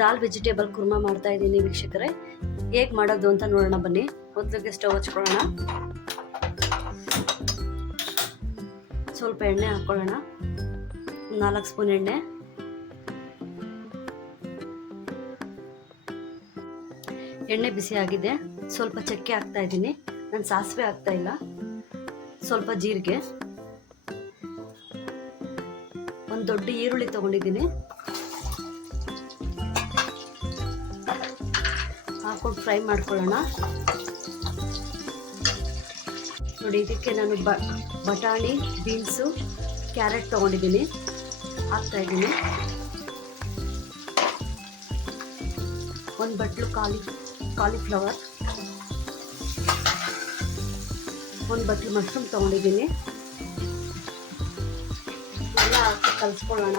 ದಾಲ್ vegetable Kurma ಮಾಡ್ತಾ ಇದ್ದೀನಿ ವೀಕ್ಷಕರೇ. ಹೇಗೆ ಮಾಡೋದು ಅಂತ ನೋಡೋಣ ಬನ್ನಿ. ಮೊದಲಿಗೆ ಸ್ಟವ್ ಹಚ್ಕೊಳ್ಳೋಣ, ಸ್ವಲ್ಪ ಎಣ್ಣೆ ಹಾಕ್ಕೊಳ್ಳೋಣ, 4 ಸ್ಪೂನ್ ಎಣ್ಣೆ. ಎಣ್ಣೆ ಬಿಸಿ ಆಗಿದೆ, ಸ್ವಲ್ಪ ಚಕ್ಕೆ ಹಾಕ್ತಾ ಇದ್ದೀನಿ. ನಾನು ಸಾಸಿವೆ ಹಾಕ್ತಾ ಇಲ್ಲ. ಸ್ವಲ್ಪ ಜೀರಿಗೆ, ಒಂದು ದೊಡ್ಡ ಈರುಳ್ಳಿ ತಗೊಂಡಿದ್ದೀನಿ, ಹಾಕೊಂಡು ಫ್ರೈ ಮಾಡ್ಕೊಳ್ಳೋಣ. ನೋಡಿ, ಇದಕ್ಕೆ ನಾನು ಬಟಾಣಿ, ಬೀನ್ಸು, ಕ್ಯಾರೆಟ್ ತೊಗೊಂಡಿದ್ದೀನಿ, ಹಾಕ್ತಾ ಇದ್ದೀನಿ. ಒಂದು ಬಟ್ಲು ಕಾಲಿಫ್ಲವರ್, ಒಂದು ಬಟ್ಲು ಮಶ್ರೂಮ್ ತೊಗೊಂಡಿದ್ದೀನಿ. ಎಲ್ಲ ಹಾಕಿ ಕಲಿಸ್ಕೊಳ್ಳೋಣ.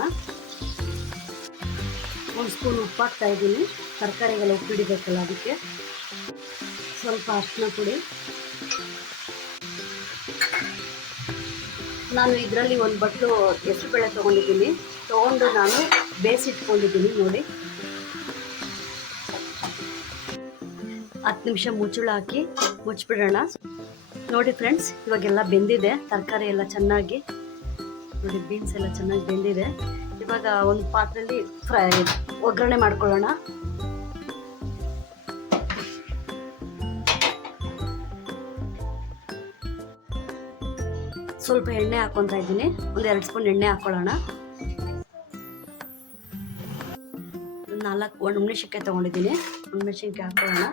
1 ಸ್ಪೂನ್ ಉಪ್ಪು ಹಾಕ್ತಾ ಇದ್ದೀನಿ, ತರಕಾರಿಗೆಲ್ಲ ಉಪ್ಪು ಹಿಡಿಬೇಕಲ್ಲ ಅದಕ್ಕೆ. ಸ್ವಲ್ಪ ಅರಿಶಿನ ಪುಡಿ. ನಾನು ಇದರಲ್ಲಿ 1 ಬಟ್ಲು ಹೆಸರುಬೇಳೆ ತೊಗೊಂಡಿದ್ದೀನಿ, ತೊಗೊಂಡು ನಾನು ಬೇಯಿಸಿಟ್ಕೊಂಡಿದ್ದೀನಿ. ನೋಡಿ, 10 ನಿಮಿಷ ಮುಚ್ಚಳ ಹಾಕಿ ಮುಚ್ಚಿಬಿಡೋಣ. ನೋಡಿ ಫ್ರೆಂಡ್ಸ್, ಇವಾಗೆಲ್ಲ ಬೆಂದಿದೆ, ತರಕಾರಿ ಎಲ್ಲ ಚೆನ್ನಾಗಿ, ನೋಡಿ ಬೀನ್ಸ್ ಎಲ್ಲ ಚೆನ್ನಾಗಿ ಬೆಂದಿದೆ. ಇವಾಗ ಒಂದು ಪಾತ್ರೆಯಲ್ಲಿ ಒಗ್ಗರಣೆ ಮಾಡ್ಕೊಳ್ಳೋಣ. ಸ್ವಲ್ಪ ಎಣ್ಣೆ ಹಾಕ್ಕೊತಾ ಇದ್ದೀನಿ, ಒಂದು 2 ಸ್ಪೂನ್ ಎಣ್ಣೆ ಹಾಕ್ಕೊಳ್ಳೋಣ. 4 ಒಣಮೆಣಸಿನ್ಕಾಯಿ ತೊಗೊಂಡಿದ್ದೀನಿ, ಒಣಮೆಣಸಿನ್ಕಾಯಿ ಹಾಕ್ಕೊಳ್ಳೋಣ.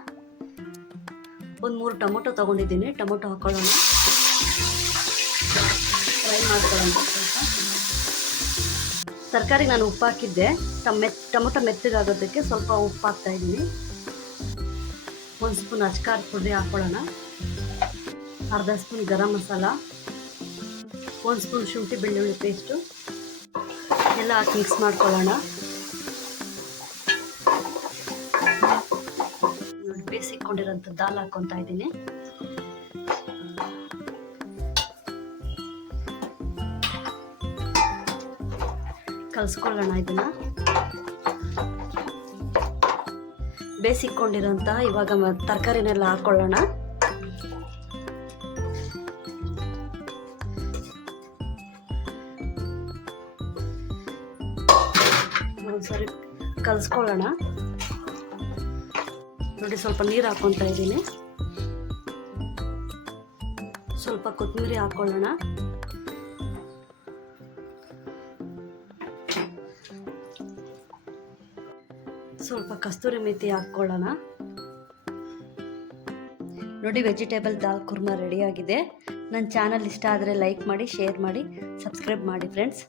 ಒಂದು 3 ಟೊಮೊಟೊ ತೊಗೊಂಡಿದ್ದೀನಿ, ಟೊಮೊಟೊ ಹಾಕ್ಕೊಳ್ಳೋಣ. ಫ್ರೈ ಮಾಡ್ಕೊಳ್ಳೋಣ ಸ್ವಲ್ಪ. ತರಕಾರಿ ನಾನು ಉಪ್ಪು ಹಾಕಿದ್ದೆ, ಟೊಮೊಟೊ ಮೆತ್ತಗಾಗೋದಕ್ಕೆ ಸ್ವಲ್ಪ ಉಪ್ಪು ಹಾಕ್ತಾ ಇದ್ದೀನಿ. 1 ಸ್ಪೂನ್ ಅಚ್ಕಾರದ ಪುಡಿ ಹಾಕ್ಕೊಳ್ಳೋಣ. ಅರ್ಧ ಸ್ಪೂನ್ ಗರಂ ಮಸಾಲ, 1 ಸ್ಪೂನ್ ಶುಂಠಿ ಬೆಳ್ಳುಳ್ಳಿ ಪೇಸ್ಟು ಎಲ್ಲ ಹಾಕಿ ಮಿಕ್ಸ್ ಮಾಡ್ಕೊಳ್ಳೋಣ. ನೋಡಿ, ಬೇಯಿಸಿಕೊಂಡಿರೋಂಥ ದಾಲ್ ಹಾಕ್ಕೊತಾ ಇದ್ದೀನಿ. ಕಲಿಸ್ಕೊಳ್ಳೋಣ. ಇದನ್ನು ಬೇಯಿಸಿಕೊಂಡಿರೋಂಥ ಇವಾಗ ತರಕಾರಿನೆಲ್ಲ ಹಾಕ್ಕೊಳ್ಳೋಣ. ಒಂದ್ಸರಿ ಕಲಿಸ್ಕೊಳ್ಳೋಣ. ನೋಡಿ, ಸ್ವಲ್ಪ ನೀರು ಹಾಕ್ಕೊತಾ ಇದ್ದೀನಿ, ಸ್ವಲ್ಪ ಕೊತ್ತಂಬರಿ ಹಾಕ್ಕೊಳ್ಳೋಣ. ಸ್ವಲ್ಪ ಕಸ್ತೂರಿ ಮೆಥಿ ಹಾಕ್ಕೊಳ್ಳೋಣ. ನೋಡಿ, ವೆಜಿಟೇಬಲ್ ದಾಲ್ ಕುರ್ಮಾ ರೆಡಿಯಾಗಿದೆ. ನನ್ನ ಚಾನಲ್ ಇಷ್ಟ ಆದರೆ ಲೈಕ್ ಮಾಡಿ, ಶೇರ್ ಮಾಡಿ, ಸಬ್ಸ್ಕ್ರೈಬ್ ಮಾಡಿ ಫ್ರೆಂಡ್ಸ್.